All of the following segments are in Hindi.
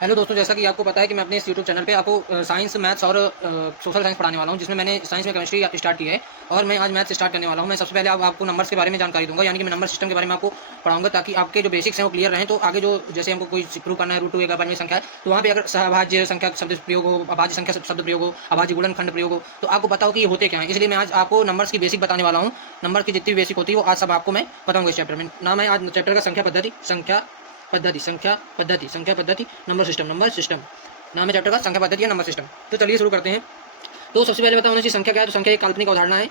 हेलो दोस्तों, जैसा कि आपको पता है कि मैं अपने इस यूट्यूब चैनल पे आपको साइंस, मैथ्स और सोशल साइंस पढ़ाने वाला हूं, जिसमें मैंने साइंस में केमिस्ट्री स्टार्ट की है और मैं आज मैथ्स स्टार्ट करने वाला हूं। मैं सबसे पहले आपको नंबर्स के बारे में जानकारी दूंगा, यानी कि मैं नंबर सिस्टम के बारे में आपको पढ़ाऊंगा, ताकि आपके जो बेसिक्स हैं वो क्लियर रहें। तो आगे जो जैसे हमको कोई प्रूव करना है, रूट 2 एक अभाज्य संख्या है, तो वहाँ पे अगर सहभाज्य संख्या शब्द प्रयोग हो, अभाज्य संख्या शब्द प्रयोग हो, अभाज्य गुणनखंड प्रयोग हो, तो आपको पता हो कि ये होते क्या है। इसलिए मैं आज आपको नंबर्स की बेसिक बताने वाला हूँ। नंबर की जितनी भी बेसिक होती है वो आज सब आपको मैं बताऊंगा इस चैप्टर में। नाम है आज चैप्टर का संख्या पद्धति नंबर सिस्टम नाम है चैप्टर का, संख्या पद्धति या नंबर सिस्टम। तो चलिए शुरू करते हैं। तो सबसे पहले बताओ चाहिए संख्या क्या है। तो संख्या एक काल्पनिक अवधारणा है।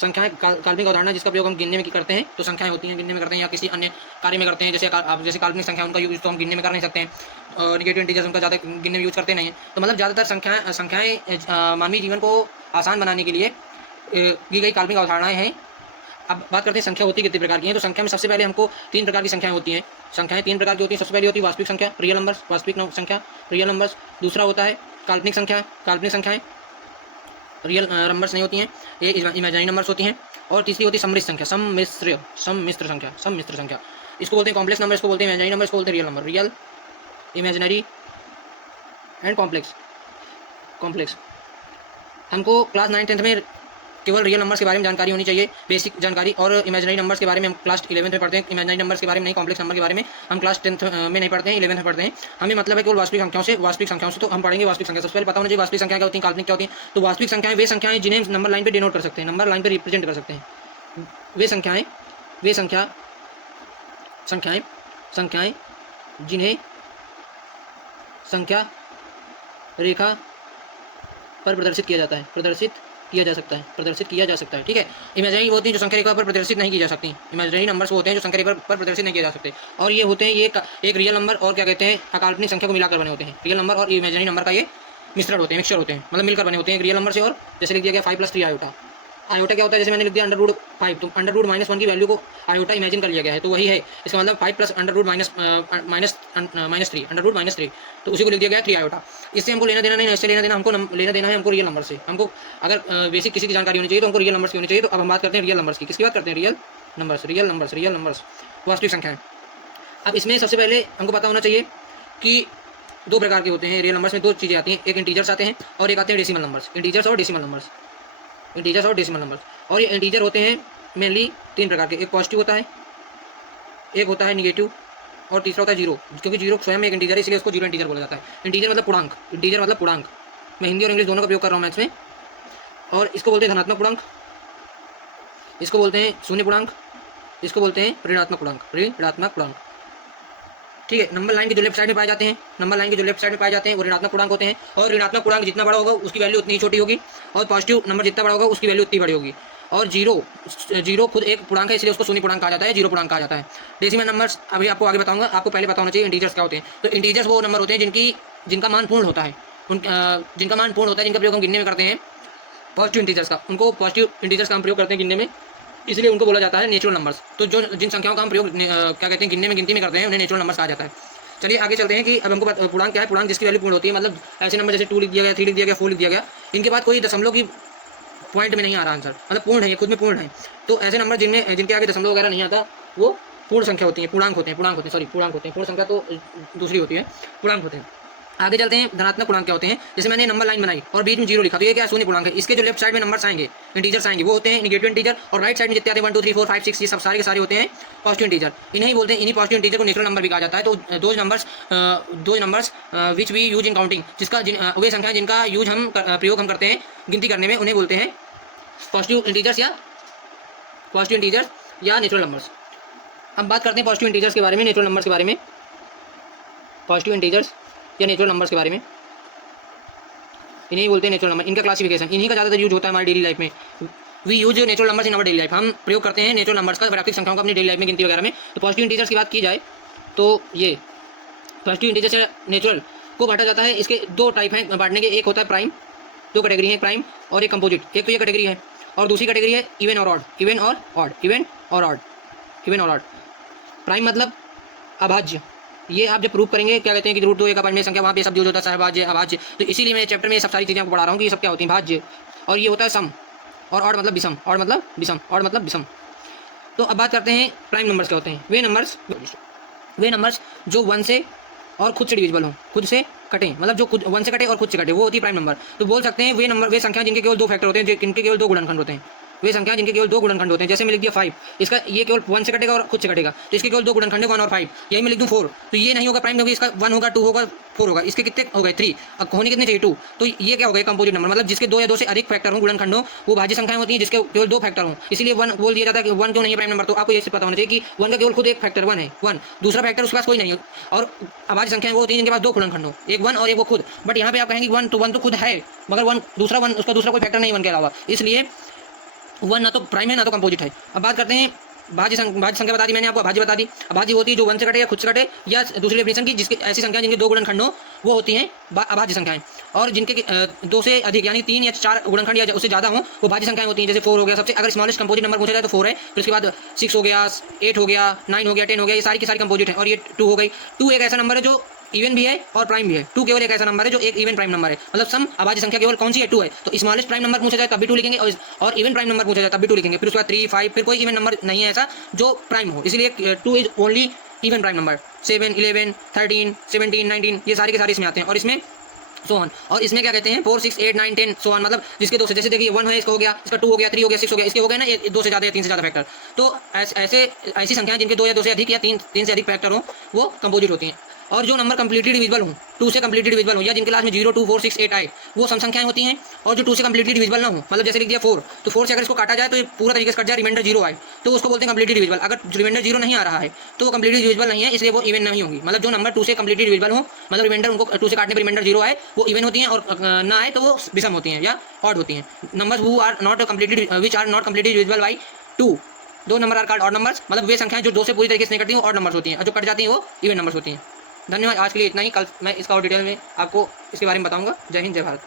संख्याएं काल्पनिक अवधारणा जिसका प्रयोग हम गिनने में करते हैं। तो संख्याएं होती हैं गिनने में करते हैं या किसी अन्य कार्य में करते हैं। जैसे आप जैसे काल्पनिक संख्या उनका यूज तो हम गिनने में कर नहीं सकते हैं, और निगेटिव इंटीजर्स उनका ज़्यादा गिनने में यूज करते नहीं हैं। तो मतलब ज़्यादातर संख्याएं मानवीय जीवन को आसान बनाने के लिए की गई काल्पनिक अवधारणाएं हैं। अब बात करते हैं संख्या होती कितने प्रकार की हैं। तो संख्या में सबसे पहले हमको 3 प्रकार की संख्याएं होती हैं। संख्याएं 3 प्रकार की होती हैं। सबसे पहले होती है वास्तविक संख्या, रियल नंबर्स, रियल नंबर्स। दूसरा होता है काल्पनिक संख्याएं, रियल नंबर्स नहीं होती हैं, ये इमेजिनरी नंबर्स होती हैं। और तीसरी होती है सम्मिश्र संख्या। इसको बोलते हैं कॉम्प्लेक्स नंबर, इसको बोलते हैं इमेजिनरी नंबर, इसको बोलते हैं real number. Real, imaginary and complex. हमको क्लास 9-10 में केवल रियल नंबर्स के बारे में जानकारी होनी चाहिए, बेसिक जानकारी। और इमेजिनरी नंबर्स के बारे में हम क्लास 11th में पढ़ते हैं। इमेजिनरी नंबर्स के बारे में नहीं, कॉम्प्लेक्स नंबर के बारे में हम क्लास 10th में नहीं पढ़ते हैं, 11th में पढ़ते हैं। हमें मतलब है केवल वास्तविक संख्याओं से। तो हम पढ़ेंगे वास्तविक संख्या। सबसे पहले पता होना चाहिए वास्तविक संख्या क्या होती है, काल्पनिक क्या होती है। तो वास्तविक संख्याएं वे संख्याएं जिन्हें नंबर लाइन पर डिनोट कर सकते हैं, नंबर लाइन पर रिप्रेजेंट कर सकते हैं। वे संख्याएं जिन्हें संख्या रेखा पर प्रदर्शित किया जा सकता है। ठीक है। इमेजिनरी वो होती हैं जो संख्या रेखा पर प्रदर्शित नहीं की जा सकती। इमेजिनरी नंबर्स वो होते हैं जो संख्या रेखा पर प्रदर्शित नहीं किए जा सकते। और ये होते हैं एक रियल नंबर और क्या कहते हैं, अकाल्पनिक संख्या को मिलाकर बने होते हैं। रियल नंबर और इमेजिनरी नंबर का ये मिक्सचर होते हैं, मतलब मिलकर बने होते हैं एक रियल नंबर से। और जैसे लिख दिया गया 5 + 3 आयोटा। आयोटा क्या होता है, जैसे मैंने लिख दिया √5, तो √-1 की वैल्यू को आयोटा इमेजिन कर लिया गया है, तो वही है। इसका मतलब 5 + √-3, तो उसी को लिख दिया गया 3 आयोटा। इससे हमको लेना देना नहीं है, इससे लेना देना है हमको रियल नंबर से। हमको अगर बेसिक किसी की जानकारी होनी चाहिए तो हमको रियल नंबर्स की होनी चाहिए। तो अब हम बात करते हैं रियल नंबर्स की। किसकी बात करते हैं, रियल नंबर्स, वास्तविक संख्याएं। अब इसमें सबसे पहले हमको पता होना चाहिए कि 2 प्रकार के होते हैं रियल नंबर्स में। 2 चीज़ें आती हैं, एक इंटीजर्स आते हैं और एक आते हैं डेसिमल नंबर्स। इंटीजर्स और डेसिमल नंबर्स। और ये इंटीजर होते हैं मेनली 3 प्रकार के। एक पॉजिटिव होता है, एक होता है निगेटिव, और तीसरा होता है जीरो। क्योंकि जीरो स्वयं एक इंटीजर है, इसलिए उसको जीरो इंटीजर बोला जाता है। इंटीजर मतलब पूर्णांक। मैं हिंदी और इंग्लिश दोनों का प्रयोग कर रहा हूँ मैथ्स में। और इसको बोलते हैं धनात्मक पूर्णांक, इसको बोलते हैं शून्य पूर्णांक, इसको बोलते हैं ऋणात्मक पूर्णांक। ठीक है। नंबर लाइन के जो लेफ्ट साइड में पाए जाते हैं वो ऋणात्मक पूर्णांक होते हैं। और ऋणात्मक पूर्णांक जितना बड़ा होगा उसकी वैल्यू उतनी ही छोटी होगी, और पॉजिटिव नंबर जितना बड़ा होगा उसकी वैल्यू उतनी बड़ी होगी। और जीरो खुद एक पूर्णांक है, इसलिए उसको शून्य पूर्णांक कहा जाता है, जीरो पूर्णांक कहा जाता है। डेसिमल नंबर्स अभी आपको आगे बताऊंगा। आपको पहले पता होना चाहिए इंटीजर्स क्या होते हैं। तो इंटीजर्स वो नंबर होते हैं जिनका मान पूर्ण होता है, जिनका प्रयोग हम गिनने में करते हैं पॉजिटिव इंटीजर्स का। उनको पॉजिटिव इंटीजर्स का हम प्रयोग करते हैं गिनने में, इसलिए उनको बोला जाता है नेचुरल नंबर्स। तो जिन संख्याओं का हम प्रयोग क्या कहते हैं गिनती में करते हैं, उन्हें नेचुरल नंबर्स कहा जाता है। चलिए आगे चलते हैं कि अब हमको पूर्णांक क्या है। पूर्णांक जिसकी वैल्यू पूर्ण होती है, मतलब ऐसे नंबर जैसे 2 लिख दिया गया, 3 लिख दिया गया, 4 लिख दिया गया, इनके बाद कोई दशमलव की पॉइंट में नहीं आ रहा आंसर, मतलब पूर्ण है, ये खुद में पूर्ण है। तो ऐसे नंबर जिनके आगे दशमलव वगैरह नहीं आता, वो पूर्ण संख्या होती है, पूर्ण संख्या तो दूसरी होती है, पूर्णांक होते हैं। आगे चलते हैं, धनात्मक पूर्णांक क्या होते हैं। जैसे मैंने नंबर लाइन बनाई और बीच में जीरो लिखा, तो ये क्या शून्य पूर्णांक है। इसके जो लेफ्ट साइड में नंबर्स आएंगे, इंटीजर्स आएंगे, वो होते हैं निगेटिव इंटीजर। और राइट साइड में जितने आते हैं 1 2 3 4 5 6 ये सब सारे के सारे होते हैं पॉजिटिव इंटीजर। इन्हीं पॉजिटिव इंटीजर को नेचुरल नंबर भी कहा जाता है। तो दो numbers which we use in counting, वे संख्याएं जिनका प्रयोग हम करते हैं गिनती करने में, उन्हें बोलते हैं पॉजिटिव इंटीजर्स या नेचुरल नंबर्स। अब बात करते हैं पॉजिटिव इंटीजर्स के बारे में, नेचुरल नंबर्स के बारे में। पॉजिटिव इंटीजर्स या नेचुरल नंबर्स के बारे में, इन्हें बोलते हैं नेचुरल नंबर। इनका क्लासिफिकेशन, इन्हीं का ज़्यादातर यूज होता है हमारी डेली लाइफ में। We use natural numbers in our daily life. हम प्रयोग करते हैं नेचुरल नंबर्स का प्राकृतिक संख्याओं का अपनी डेली लाइफ में गिनती वगैरह में। तो पॉजिटिव इंटीजर्स की बात की जाए तो ये पॉजिटिव इंटीजर्स या नेचुरल को बांटा जाता है। इसके 2 टाइप हैं बांटने के। एक होता है प्राइम, 2 कैटेगरी है, प्राइम और एक कंपोजिट। एक तो ये कैटेगरी है, और दूसरी कैटेगरी है इवन और ऑड। प्राइम मतलब अभाज्य। ये आप जब प्रूव करेंगे, क्या कहते हैं कि √2 एक अभाज्य संख्या, वहाँ पे सब यूज होता है सहभाज्य, अभाज्य। तो इसीलिए मैं चैप्टर में ये सब सारी चीज़ें आपको पढ़ा रहा हूँ कि ये सब क्या होती हैं, भाज्य। और ये होता है सम, और ऑड मतलब विषम। तो अब बात करते हैं प्राइम नंबर्स क्या होते हैं। वे नंबर्स जो 1 से और खुद से डिविजिबल हों, खुद से कटें, मतलब जो खुद 1 से कटे और खुद से कटे, वो होती है प्राइम नंबर। तो बोल सकते हैं वे संख्या जिनके केवल 2 फैक्टर होते हैं, जिनके केवल 2 गुणनखंड होते हैं, वे संख्या जिनके केवल 2 गुणनखंड होते हैं। जैसे मैं लिख दिया 5, इसका ये केवल 1 से कटेगा और खुद से कटेगा, तो इसके केवल 2 गुणनखंड है 1 और 5। यही मैं लिख दूँ 4, तो ये नहीं होगा प्राइम, क्योंकि इसका 1 होगा, 2 होगा, 4 होगा। इसके कितने हो गए 3, अब होने कितने चाहिए 2, तो ये क्या हो गया कंपोजिट नंबर, मतलब जिसके 2 या 2 से अधिक फैक्टर हों, गुणनखंड हो, वो भाज्य संख्याएं होती हैं जिसके केवल 2 फैक्टर हों। इसीलिए 1 बोल दिया जाता है कि 1 क्यों नहीं है प्राइम नंबर। तो आपको ये पता होना चाहिए कि 1 का केवल खुद एक फैक्टर 1 है, 1, दूसरा फैक्टर उसके पास कोई नहीं है। और अभाज्य संख्याएं वो होती हैं जिनके पास 2 गुणनखंड हो, एक 1 और एक वो खुद। बट यहाँ पे आप कहेंगे 1 तो खुद है, मगर 1 दूसरा 1 उसका दूसरा कोई फैक्टर नहीं 1 के अलावा, इसलिए 1 ना तो प्राइम है ना तो कंपोजिट है। अब बात करते हैं भाज्य संख्या बता दी मैंने आपको, भाज्य बता दी। अब भाज्य होती है जो 1 से कटे या खुद से कटे, या दूसरी डेफिनेशन की जिसकी ऐसी संख्या जिनके 2 गुणनखंड हो, वो होती हैं अभाज्य संख्याएं। और जिनके 2 से अधिक यानी 3 या 4 गुणनखंड या उससे ज़्यादा हो, वो भाज्य संख्याएं होती हैं। जैसे 4 हो गया, सबसे अगर स्मॉलेस्ट कंपोजिट नंबर पूछा जाए तो 4 है, फिर उसके बाद 6 हो गया, 8 हो गया, 9 हो गया, 10 हो गया, ये सारी की सारी कंपोजिट है। और ये 2 हो गई। 2 एक ऐसा नंबर है जो इवन भी है और प्राइम भी है। 2 केवल एक ऐसा नंबर है जो एक इवन प्राइम नंबर है, मतलब सम अभाज्य संख्या केवल कौन सी है, 2 है। तो स्मॉलेस्ट प्राइम नंबर पूछा जाए तब भी 2 लिखेंगे, और इवन प्राइम नंबर पूछा जाए तब भी 2 लिखेंगे। फिर उसके बाद 3, 5, फिर कोई इवन नंबर नहीं है ऐसा जो प्राइम हो, इसलिए 2 is only even prime number. 7, 11, 13, 17, 19 ये सारे के सारे इसमें आते हैं। और इसमें सो ऑन, और इसमें क्या कहते हैं 4, 6, 8, 9, 10 सो ऑन, मतलब जिसके 2 से, जैसे देखिए 1 है, इसका हो गया, इसका 2 हो गया, 3 हो गया, 6 हो गया, इसके हो गए ना ये 2 से ज़्यादा या 3 से ज़्यादा फैक्टर। तो ऐसी संख्याएं जिनके 2 या 2 से अधिक या 3 से अधिक फैक्टर हो, वो कंपोजिट होती हैं। और जो नंबर कंप्लीटली डिविजिबल हो, 2 से कंप्लीटली डिविजिबल हो, या जिनके लास्ट में 0, 2, 4, 6, 8 आए, वो सम संख्याएं होती हैं। और जो 2 से कंप्लीटली डिविजिबल ना हो, मतलब जैसे लिख दिया 4, तो 4 से अगर इसको काटा जाए तो ये पूरा तरीके से कट जाए, रिमाइंडर 0 आए, तो उसको बोलते हैं कंप्लीटली डिविजिबल। अगर रिमाइंडर 0 नहीं आ रहा है तो वो कंप्लीटली डिविजिबल नहीं है, इसलिए वो इवन नहीं होगी। मतलब जो नंबर 2 से कंप्लीटली डिविजिबल हो, मतलब रिमाइंडर उनको 2 से काटने पर रिमाइंडर 0 आए, वो इवन होती हैं, और ना आए तो वो विषम होती हैं या ऑड होती हैं। Numbers which are not completely divisible by 2, 2 number are called odd numbers, मतलब वे संख्याएं जो 2 से पूरी तरीके से नहीं कटती हैं ऑड नंबर्स होती हैं, और जो कट जाती हैं वो इवन नंबर्स होती हैं। धन्यवाद, आज के लिए इतना ही। कल मैं इसका और डिटेल में आपको इसके बारे में बताऊंगा। जय हिंद, जय भारत।